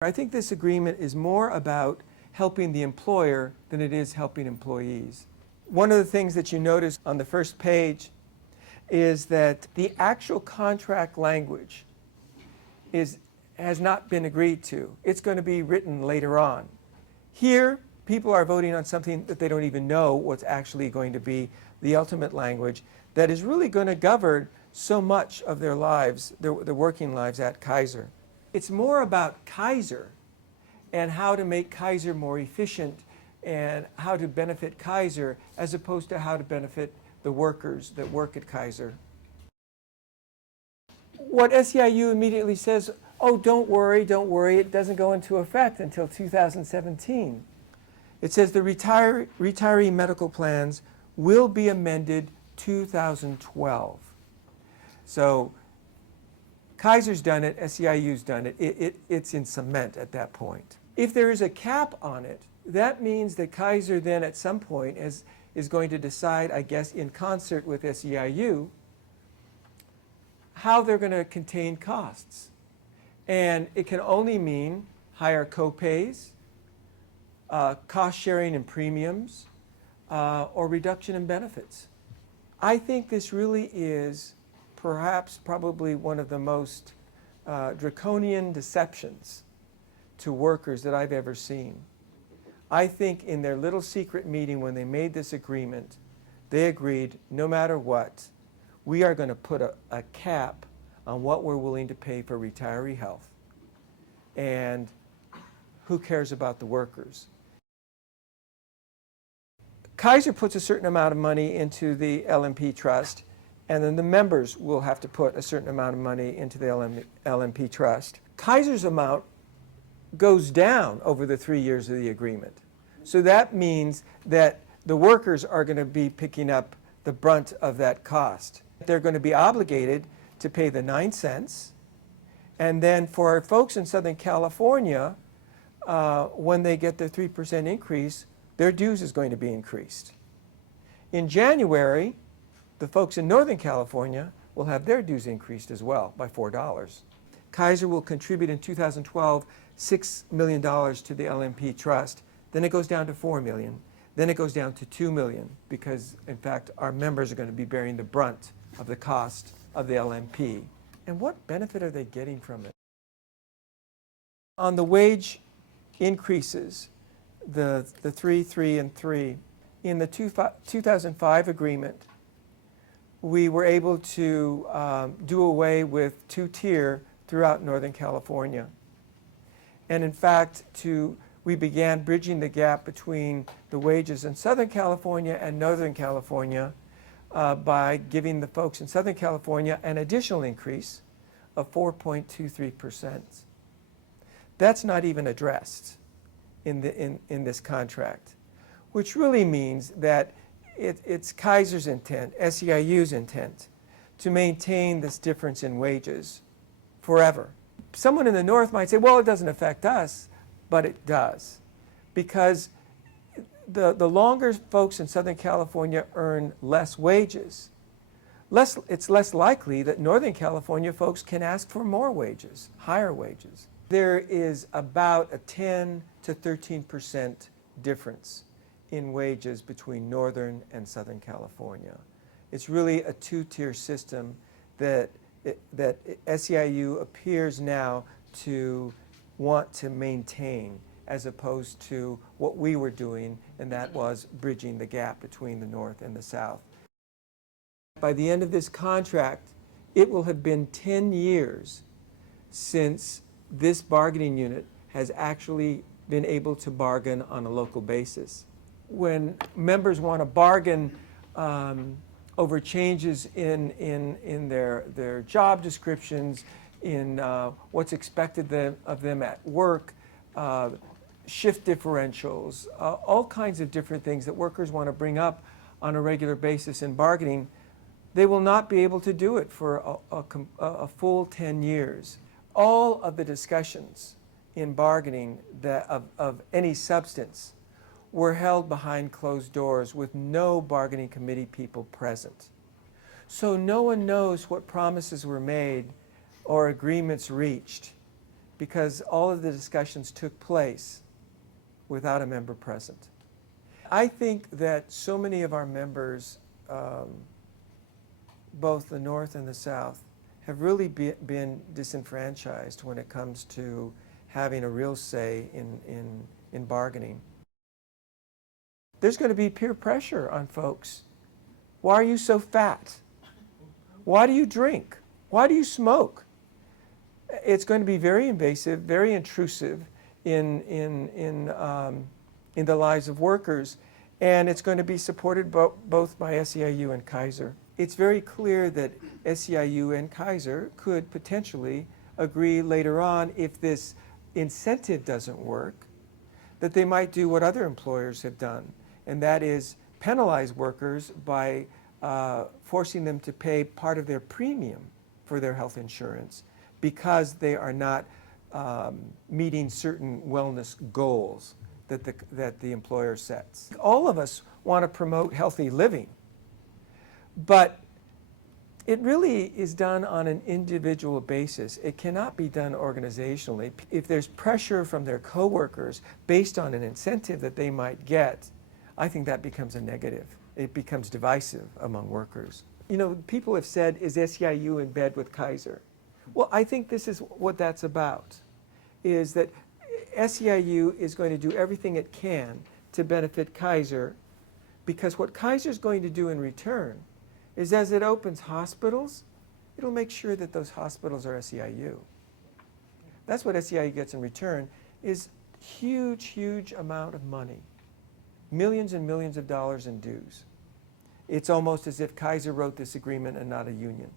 I think this agreement is more about helping the employer than it is helping employees. One of the things that you notice on the first page is that the actual contract language has not been agreed to. It's going to be written later on. Here, people are voting on something that they don't even know what's actually going to be the ultimate language that is really going to govern so much of their lives, their working lives at Kaiser. It's more about Kaiser and how to make Kaiser more efficient and how to benefit Kaiser as opposed to how to benefit the workers that work at Kaiser. What SEIU immediately says, oh, don't worry, it doesn't go into effect until 2017. It says the retiree medical plans will be amended 2012. So Kaiser's done it, SEIU's done it. It's in cement at that point. If there is a cap on it, that means that Kaiser then at some point is going to decide, I guess, in concert with SEIU, how they're going to contain costs. And it can only mean higher co-pays, cost sharing and premiums, or reduction in benefits. I think this really is probably one of the most draconian deceptions to workers that I've ever seen. I think in their little secret meeting when they made this agreement, they agreed no matter what, we are going to put a cap on what we're willing to pay for retiree health. And who cares about the workers? Kaiser puts a certain amount of money into the LMP trust, and then the members will have to put a certain amount of money into the LMP trust. Kaiser's amount goes down over the 3 years of the agreement. So that means that the workers are going to be picking up the brunt of that cost. They're going to be obligated to pay the 9 cents. And then for our folks in Southern California, when they get their 3% increase, their dues is going to be increased. In January, the folks in Northern California will have their dues increased as well by $4. Kaiser will contribute in 2012 $6 million to the LMP trust. Then it goes down to $4 million. Then it goes down to $2 million because, in fact, our members are going to be bearing the brunt of the cost of the LMP. And what benefit are they getting from it? On the wage increases, the 3, 3, and 3, in the 2005 agreement, we were able to do away with 2-tier throughout Northern California. And in fact, we began bridging the gap between the wages in Southern California and Northern California by giving the folks in Southern California an additional increase of 4.23%. That's not even addressed in this contract, which really means that it's Kaiser's intent, SEIU's intent, to maintain this difference in wages forever. Someone in the North might say, well, it doesn't affect us, but it does. Because the longer folks in Southern California earn less wages, it's less likely that Northern California folks can ask for more wages, higher wages. There is about a 10 to 13% difference in wages between Northern and Southern California. It's really a 2-tier system that SEIU appears now to want to maintain as opposed to what we were doing, and that was bridging the gap between the North and the South. By the end of this contract, it will have been 10 years since this bargaining unit has actually been able to bargain on a local basis. When members want to bargain over changes in their job descriptions, in what's expected of them at work, shift differentials, all kinds of different things that workers want to bring up on a regular basis in bargaining, they will not be able to do it for a full 10 years. All of the discussions in bargaining of any substance were held behind closed doors with no bargaining committee people present. So no one knows what promises were made or agreements reached because all of the discussions took place without a member present. I think that so many of our members, both the North and the South, have really been disenfranchised when it comes to having a real say in bargaining. There's going to be peer pressure on folks. Why are you so fat? Why do you drink? Why do you smoke? It's going to be very invasive, very intrusive in the lives of workers, and it's going to be supported both by SEIU and Kaiser. It's very clear that SEIU and Kaiser could potentially agree later on, if this incentive doesn't work, that they might do what other employers have done, and that is penalize workers by forcing them to pay part of their premium for their health insurance because they are not meeting certain wellness goals that the employer sets. All of us want to promote healthy living, but it really is done on an individual basis. It cannot be done organizationally. If there's pressure from their coworkers based on an incentive that they might get, I think that becomes a negative. It becomes divisive among workers. You know, people have said, is SEIU in bed with Kaiser? Well, I think this is what that's about, is that SEIU is going to do everything it can to benefit Kaiser, because what Kaiser is going to do in return is, as it opens hospitals, it'll make sure that those hospitals are SEIU. That's what SEIU gets in return, is huge, huge amount of money. Millions and millions of dollars in dues. It's almost as if Kaiser wrote this agreement and not a union.